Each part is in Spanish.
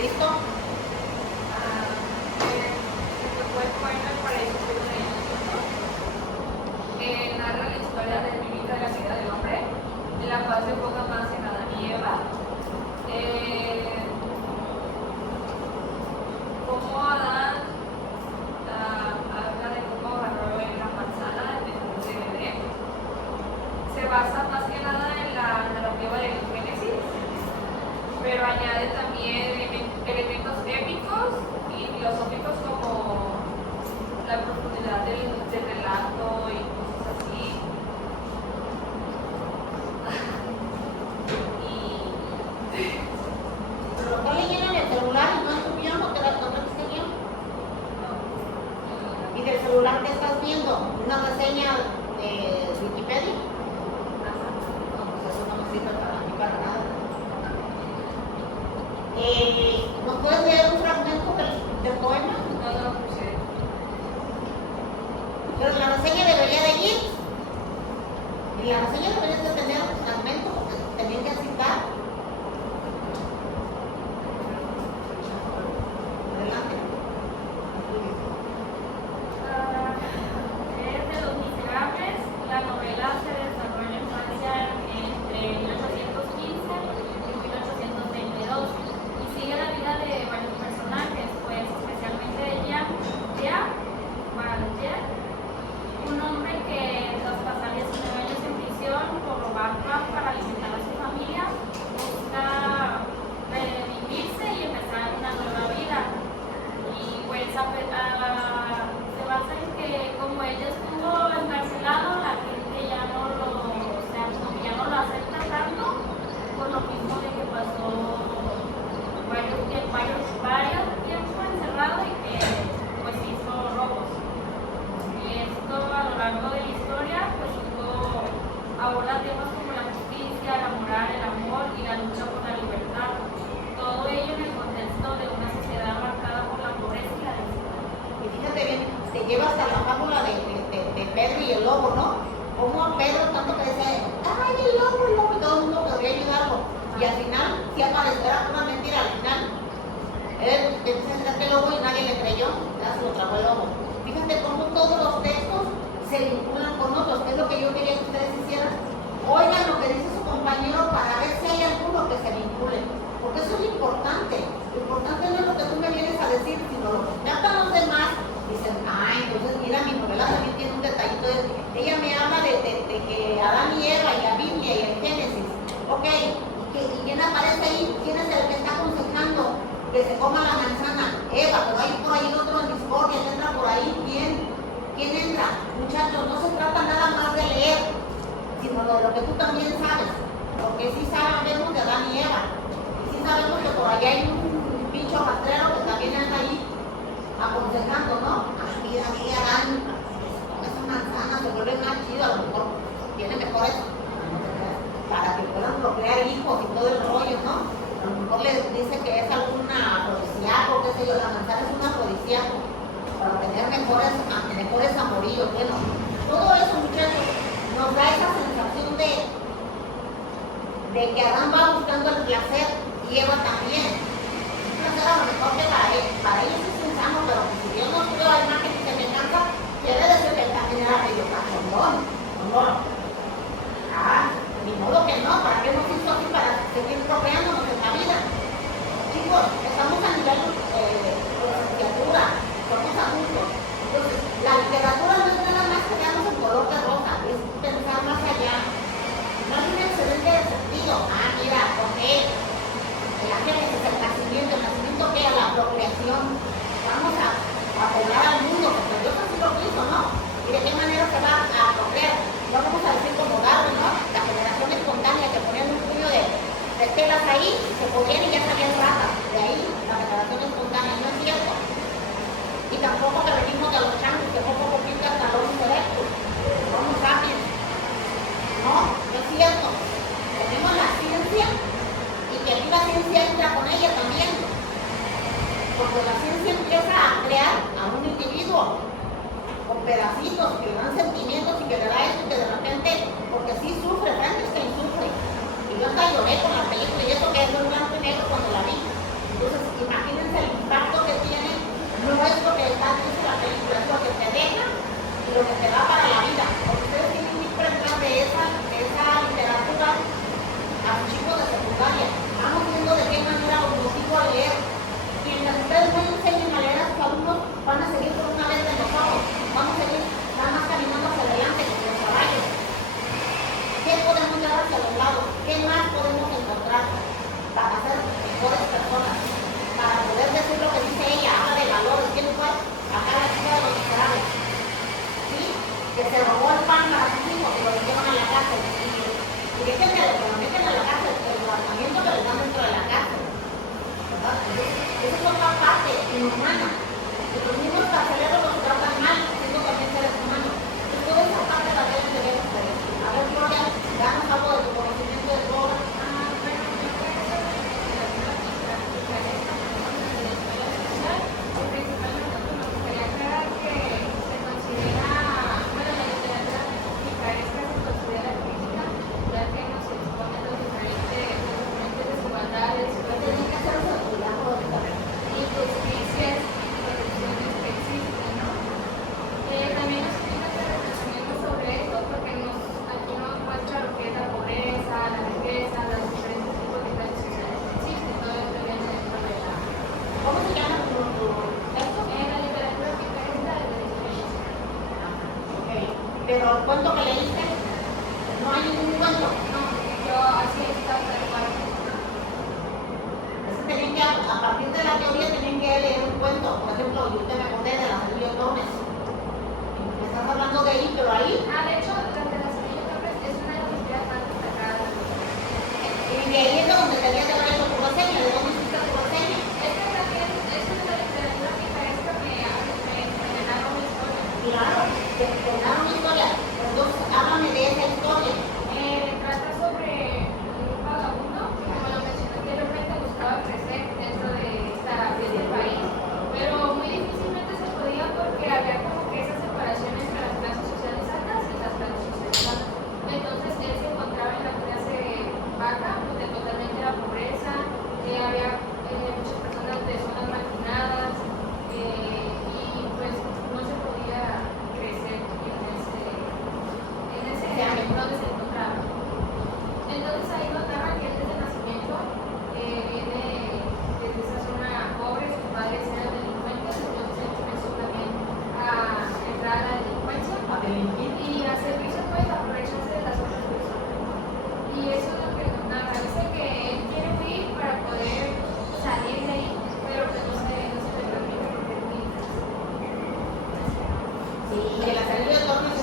¿Listo? Se puede poner el paraíso que narra la historia del límite de la vida del hombre, en la cual se enfoca más en Adán y Eva. Cómo Adán habla de cómo agarró la manzana de Edén. Se basa más que nada en la narrativa del Génesis, pero añade también elementos épicos y filosóficos como la profundidad del relato y cosas así. Pero lo está leyendo en el celular y no en tu guión, ¿no te trajiste guión? ¿Y del celular qué estás viendo? ¿Una reseña de Wikipedia? No, pues eso no me sirve para mí para nada. ¿Nos puedes leer un fragmento del poema? No lo puse. Pero la reseña debería de ir. Y la reseña debería de tener un fragmento porque tenían que citar. Adelante. Es de Los Miserables. La novela se desarrolla en Francia entre 1815 y 1832 y sigue la vida de varios personajes, pues especialmente de Jean Valjean, un hombre que tras pasar 19 años en prisión por robar pan para alimentar a su familia, busca redimirse y empezar una nueva vida. Y pues se basa en que como ella estuvo encarcelado, la gente ya no lo acepta tanto, por lo mismo de que pasó varios tiempos encerrado y que pues hizo robos. Y esto a lo largo de la historia pues aborda temas como la justicia, la moral, el amor y la lucha por la libertad. Todo ello en el contexto de una sociedad marcada por la pobreza y la desigualdad. Y fíjate bien, te lleva hasta la fábula de Pedro y el lobo, ¿no? Como Pedro tanto que decía, ¡ay, el lobo! Y todo el mundo quería ayudarlo. Y al final, si era una mentira, al final, él pensó que el lobo y nadie le creyó, ya se lo tragó el lobo. Fíjate cómo todos los textos se vinculan con otros, que es lo que yo quería que ustedes hicieran. Oigan lo que dice su compañero para ver si hay alguno que se vincule. Porque eso es lo importante. Lo importante no es lo que tú me vienes a decir, sino lo que tratan los demás. Dicen, entonces mira, mi novela también tiene un detallito. Ella me habla de que Adán y Eva y la Biblia y el Génesis. Ok, ¿y quién aparece ahí? ¿Quién es el que está aconsejando que se coma la manzana? Eva, pero hay por ahí otro en discordia, que entra por ahí. ¿Quién entra? Muchachos, no se trata nada más de leer, sino de lo que tú también sabes. Porque sí sabemos de Adán y Eva. Y sí sabemos que por allá hay un pincho rastrero que también anda ahí aconsejando, ¿no? Mira, Adán, con esa manzana se vuelve más chido, a lo mejor tiene mejores para que puedan procrear hijos y todo el rollo, ¿no? A lo mejor les dice que es alguna afrodisíaco, qué sé yo, la manzana es un afrodisíaco para tener mejores amoríos. Bueno, todo eso, muchachos, nos da esa sensación de que Adán va buscando el placer y Eva también. Un placer a lo mejor que para ellos es insano, pero si Dios nos dio la imagen y semejanza, quiere decir que él también era medio cachondón, ¿no? Ni modo que no, ¿para qué nos hizo así? Para seguir procreándonos en la vida. Chicos, estamos a nivel de licenciatura, somos adultos. Entonces, la literatura no es nada más quedarnos en color de rosa, es pensar más allá. No hay un excelente sentido. Mira, ok, el Génesis, el nacimiento que es la procreación. Vamos a poblar al mundo, porque Dios así lo quiso, ¿no? ¿Y de qué manera se va a procrear? No vamos a decir como Darwin, ¿no? La generación espontánea, que ponían un puño de telas ahí, se podían y ya salían ratas. De ahí la generación espontánea, no es cierto. Y tampoco que venimos de los changos, que poco a poquito hasta los erectus, somos sapiens. No, no es cierto. Tenemos la ciencia y que aquí la ciencia entra con ella también. Porque la ciencia empieza a crear a un individuo con pedacitos que le dan sentimientos y que le da eso, que de repente, porque sí sufre, Frankenstein sufre. Y yo hasta lloré con la película y eso que es en blanco y negro cuando la vi. Entonces, y lo que te da para la vida. Porque ustedes tienen que impregnar de esa literatura a los chicos de secundaria. Vamos viendo de qué manera los motivo a leer. Mientras ustedes no enseñen a leer a sus alumnos, van a seguir por una vez de nosotros. Vamos a seguir nada más caminando hacia adelante con los caballos. ¿Qué podemos dar hacia los lados? ¿Qué más podemos encontrar para ser mejores personas? Para poder decir lo que dice ella, habla de valores. ¿Quién fue? Acá la chica de los miserables. ¿Sí? Que se robó el pan para sus hijos y lo metieron a la cárcel. Y déjenme lo que lo meten a la cárcel, el tratamiento que les dan dentro de la cárcel. ¿Verdad? Entonces, esa es otra parte inhumana. Que los mismos carceleros los tratan mal, siendo también seres humanos. Entonces, toda esa parte la deben de ver ustedes. A ver, Gloria, danos algo de tu conocimiento de droga. También nos explica que reflexionemos sobre esto porque aquí nos muestra lo que es la pobreza, la riqueza, los diferentes tipos de clases sociales que existen, todo esto viene dentro de la... ¿Cómo se llama tu texto? La literatura picaresca de la experiencia. Ok. Pero el cuento que leíste, no hay ningún cuento. No, yo así está tal cual. Es que tenían que, a partir de la teoría, tenían que leer un cuento. Por ejemplo, yo te me acordé de las Emilio Torres. Me estás hablando de ahí, pero ahí. De hecho, la de las Emilio Torres es una de las historias más destacadas. Y de ahí es donde tenías que haber hecho tu reseña. ¿De dónde hiciste tu reseña? Es que también es una de las literatura picaresca que me narra una historia. Claro, te contaron una historia. Entonces, háblame de esa historia. Trata sobre un vagabundo que, como lo mencioné anteriormente, buscaba crecer dentro de este país, pero muy difícilmente se podía porque había como que esa separación entre las clases sociales altas y las clases sociales bajas. Entonces él se encontraba en la clase baja, donde totalmente era pobreza, había muchas personas de zonas marginadas y pues no se podía crecer en ese ámbito donde se encontraba. Entonces ahí notaba que él desde nacimiento viene desde esa zona pobre, sus padres eran delincuentes, entonces él comenzó también a entrar a la delincuencia y a servirse pues a aprovecharse de las otras personas. Y eso es lo que nos narra. Dice que él quiere huir para poder salir de ahí, pero que no se le permite porque es muy difícil. Sí, el Emilio Torres es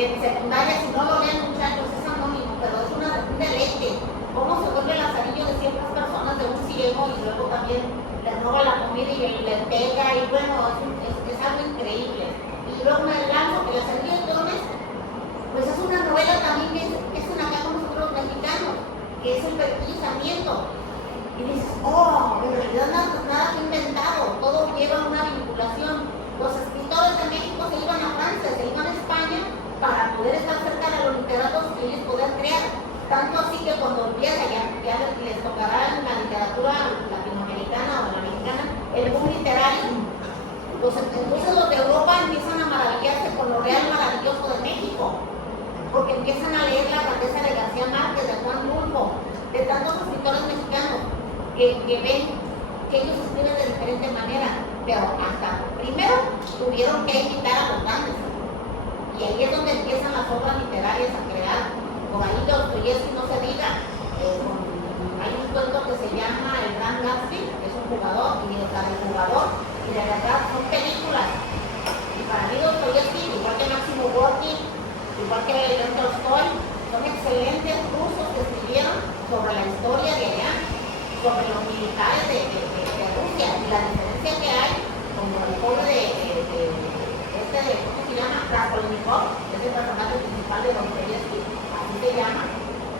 en secundaria, si no lo leen muchachos, es anónimo, pero es un deleite. Cómo se vuelve el lazarillo de ciertas personas de un ciego y luego también les roba la comida y les pega y bueno, es algo increíble. Y luego me lanzo que el Emilio Torres, pues es una novela también que es una acá con nosotros los mexicanos, que es el perfilizamiento. Y dices, oh, en realidad nada que inventado, todo lleva una vinculación. Los escritores de México se iban a Francia, se iban a España para poder estar cerca de los literatos y ellos poder crear. Tanto así que cuando empieza ya les tocará en la literatura latinoamericana o la mexicana el boom literario. Entonces los de Europa empiezan a maravillarse con lo real maravilloso de México, porque empiezan a leer la grandeza de García Márquez, de Juan Rulfo, de tantos escritores mexicanos que ven que ellos escriben de diferente manera, pero hasta primero tuvieron que imitar a los grandes. Y ahí es donde empiezan las obras literarias a crear. Por ahí Dostoyevsky no se diga. Hay un cuento que se llama El Gran Gatsby, que es un jugador, y el jugador, y de verdad son películas. Y para mí Dostoyevsky, igual que Máximo Gorki, igual que León Tolstoy, son excelentes cursos que escribieron sobre la historia de allá, sobre los militares de Rusia y la diferencia que hay, como el pobre ¿cómo se llama? Raskolnikov, es el personaje principal de Dostoyevsky, así se llama.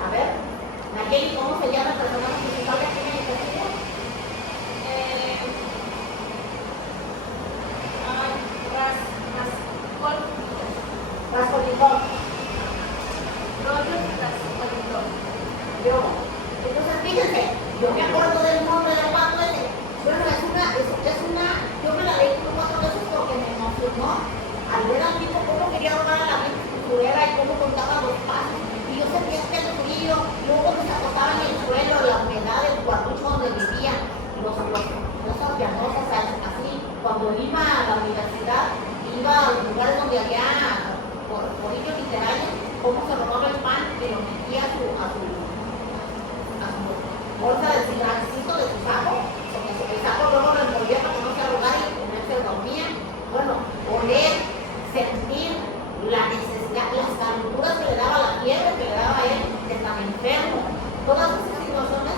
A ver, Nayeli, ¿cómo se llama el personaje principal de aquí en el festival? Raskolnikov. Entonces, fíjense, yo me acuerdo del nombre del pato ese. Bueno, yo me la leí como 4 veces porque me emocionó al ver al tipo cómo quería robar a la mente culturera y cómo contaba los pasos. Y yo sentía este frío, luego cuando se acostaba en el suelo, la humedad del cuartucho donde vivía, cosas pianosas, así. Cuando iba a la universidad, iba a los lugares donde había polillos literarios, cómo se robaba el pan y lo metía a su bolsa de cigarrito de su saco, porque el saco luego lo envolvía para que no se arrugara y con él se dormía. Bueno, oler, sentir la necesidad, las calenturas que le daba, la fiebre que le daba a él, de tan enfermo. Todas esas situaciones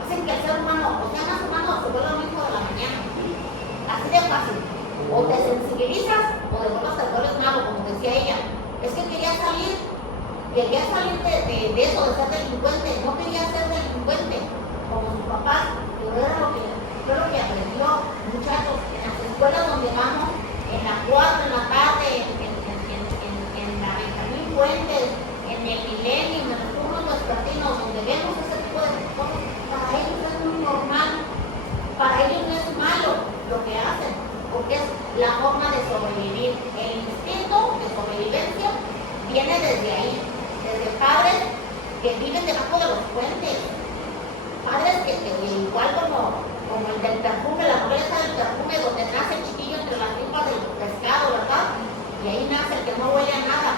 hacen que el ser humano, o sea, más humano, se vuelva lo mismo de la mañana. Así de fácil. O te sensibilizas o de vueltas te vuelves malo, como decía ella. Es que quería salir de eso, de ser delincuente. No quería ser delincuente como sus papás, pero era lo que aprendió, muchachos, en las escuelas donde vamos, en la 4 en la tarde, en la Benjamín Fuentes, en el Milenio, en los turnos vespertinos, donde vemos ese tipo de cosas, para ellos es muy normal, para ellos no es malo lo que hacen, porque es la forma de sobrevivir. El instinto de sobrevivencia viene desde ahí, desde padres que viven debajo de los puentes, padres que igual como el del perfume, la pobreza del perfume, donde nace el chiquillo entre las tripas del pescado, ¿verdad? Y ahí nace el que no huele a nada,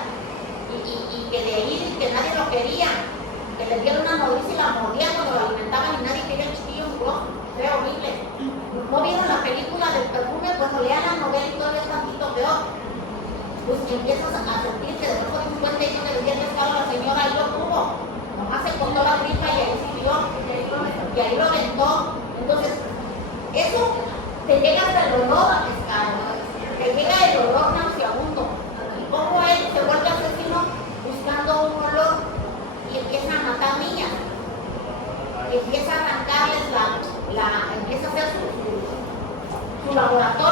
y que de ahí que nadie lo quería, que le dieron una nodriza y la mordían cuando lo alimentaban y nadie quería el chiquillo mugroso, fue horrible. ¿No vieron la película del perfume? Pues lean la novela y todavía es tantito peor. Pues empiezas a sentir que debajo de un puente y no le dio el pescado a la señora y lo tuvo. Nomás se cortó la tripa y ahí siguió, y ahí lo aventó. Entonces, eso te llega hasta el olor a pescado, te llega el olor nauseabundo. Y como él se vuelve asesino buscando un olor y empieza a matar niñas. Y empieza a arrancarles empieza a hacer su laboratorio